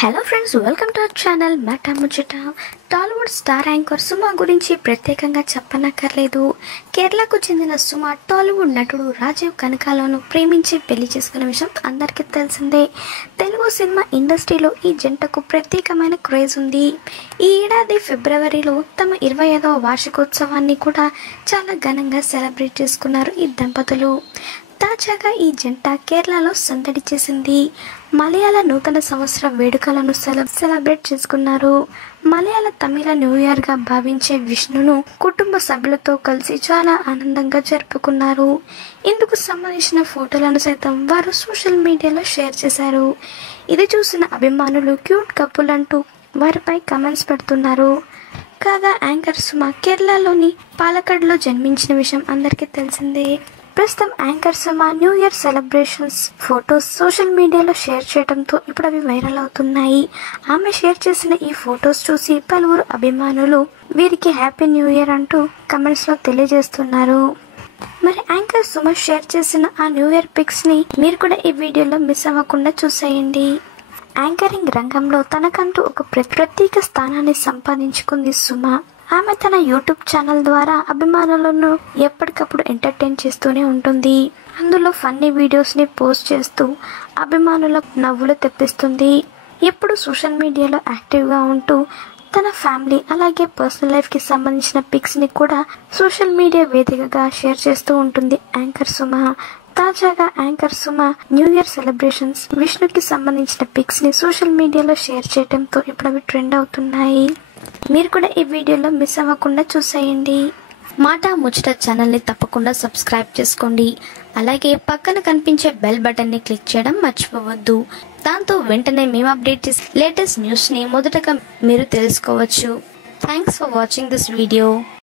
Hello friends, welcome to our channel మాట ముచ్చట. Tollywood star anchor Suma గురించి ప్రత్యేకంగా చెప్పనక్కర్లేదు. కేరళకు చెందిన సుమ టాలీవుడ్ నటుడు రాజీవ్ కనకాలను ప్రేమించి పెళ్లి చేసుకున్న విషయం అందరికీ తెలిసిందే. తెలుగు సినిమా ఇండస్ట్రీలో ఈ జంటకు ప్రత్యేకమైన క్రేజ్ ఉంది. ఈ ఏడాది ఫిబ్రవరిలో తమ 25వ వార్షికోత్సవాన్ని కూడా చాలా ఘనంగా సెలబ్రేట్ చేసుకున్నారు ఈ దంపతులు. తాజాగా ఈ జంట కేరళలో సందడి చేసింది. మలయాళ నూతన సంవత్సర వేడుకలను సెలబ్రేట్ చేసుకున్నారు. మలయాళ తమిళ న్యూ ఇయర్ గా భావించే విష్ణును కుటుంబ సభ్యులతో కలిసి చాలా ఆనందంగా జరుపుకున్నారు. ఇందుకు సంబంధించిన ఫోటోలను సైతం వారు సోషల్ మీడియాలో షేర్ చేశారు. ఇది చూసిన అభిమానులు క్యూట్ కపుల్ అంటూ వారిపై కామెంట్స్ పెడుతున్నారు. కాగా యాంకర్ సుమ కేరళలోని పాలక్కడ్లో జన్మించిన విషయం అందరికీ తెలిసిందే. ప్రస్తుతం anchor Suma new year celebrations photos social మీడియాలో షేర్ చేయడంతో ఇప్పుడు అవి వైరల్ అవుతున్నాయి. ఆమె షేర్ చేసిన ఈ ఫొటోస్ చూసి పలువురు అభిమానులు వీరికి హ్యాపీ న్యూ ఇయర్ అంటూ కమెంట్స్ లో తెలియజేస్తున్నారు. మరి యాంకర్ సుమ షేర్ చేసిన ఆ న్యూ ఇయర్ పిక్స్ ని మీరు కూడా ఈ వీడియోలో మిస్ అవ్వకుండా చూసేయండి. యాంకరింగ్ రంగంలో తనకంటూ ఒక ప్రత్యేక స్థానాన్ని సంపాదించుకుంది సుమ. ఆమె తన యూట్యూబ్ ఛానల్ ద్వారా అభిమానులను ఎప్పటికప్పుడు ఎంటర్టైన్ చేస్తూనే ఉంటుంది. అందులో ఫన్నీ వీడియోస్ ని పోస్ట్ చేస్తూ అభిమానుల నవ్వులు తెప్పిస్తుంది. ఎప్పుడు సోషల్ మీడియాలో యాక్టివ్ గా ఉంటూ తన ఫ్యామిలీ అలాగే పర్సనల్ లైఫ్ కి సంబంధించిన పిక్స్ ని కూడా సోషల్ మీడియా వేదికగా షేర్ చేస్తూ ఉంటుంది యాంకర్ సుమ. తాజాగా anchor Suma new year celebrations విష్ణుకి సంబంధించిన పిక్స్ ని సోషల్ మీడియాలో షేర్ చేయడంతో ఇప్పుడు అవి ట్రెండ్ అవుతున్నాయి. మీరు కూడా ఈ వీడియోలో మిస్ అవ్వకుండా చూసేయండి. మాట ముచ్చట ఛానల్ ని తప్పకుండా సబ్స్క్రైబ్ చేసుకోండి. అలాగే పక్కన కనిపించే బెల్ బటన్ ని క్లిక్ చేయడం మర్చిపోవద్దు. దాంతో వెంటనే మేము అప్డేట్ చేసే లేటెస్ట్ న్యూస్ ని మొదటగా మీరు తెలుసుకోవచ్చు. Thanks for watching this video.